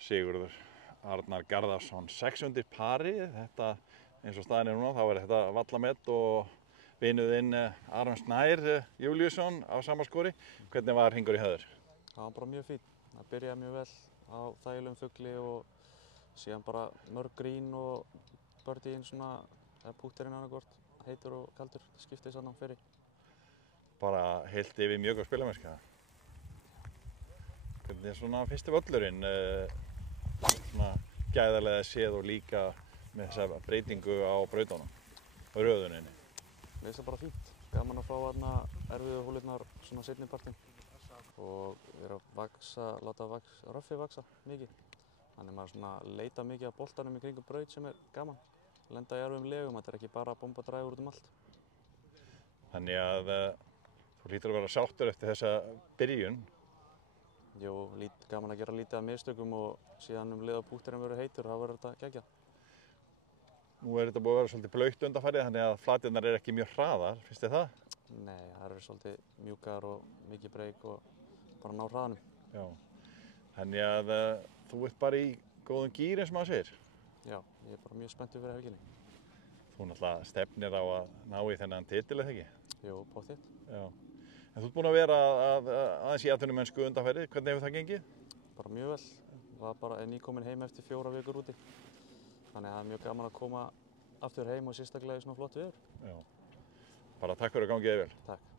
Sigurður Arnar Garðarsson 6 undir pari. Þetta eins og staðan núna þá þetta vallamett og vinuðinn Aron Snær Júlíusson á sama skori. Hvernig var hringur í höður? Það var bara mjög fín. Það byrjaði mjög vel á þægilegum fugli og síðan bara mörg grín og birdieinn svona eða pútterinn annarkvort heitur og kaldur skiptið sannan fyrir. Bara heilt yfir mjög góð spilamennska. Hvernig svona fyrsti völlurinn svona gæðarlega séð og líka með þessa breytingu á brautunum og röðuninni? Mér finnst það bara fínt. Gaman að fá þarna erfiðu hólurnar svona seinni partinn og vera að láta röffið vaksa mikið. Þannig maður svona leita mikið að boltanum í kringum braut sem gaman. Lenda í erfiðum legum, þetta ekki bara að bomba drægur út allt. Þannig að þú hlýtur að vera sáttur eftir þessa byrjun? Jú, gaman að gera lítið af mistökum og síðan leið á pútterinn verður heitur, þá verður þetta geggjað. Nú þetta búið að vera svolítið blautt undanfarið, þannig að flatirnar ekki mjög hraðar, finnst þér það? Nei, það eru svolítið mjúkar og mikið breyk og bara ná hraðanum. Já, þannig að þú ert bara í góðum gír eins og maður segir? Já, ég er bara mjög spenntur fyrir helginni. Þú náttúrulega stefnir á að ná í þennan titil, eða ekki? Jú, pottþétt. Já. En þú ert búinn að vera aðeins í atvinnumennsku undanfarið, hvernig hefur það gengið? Bara mjög vel. Var bara nýkominn heim eftir 4 vikur úti. Þannig að það er mjög gaman að koma aftur heim og sérstaklega í svona flott veður. Já. Bara takk fyrir að gangið þér vel. Takk.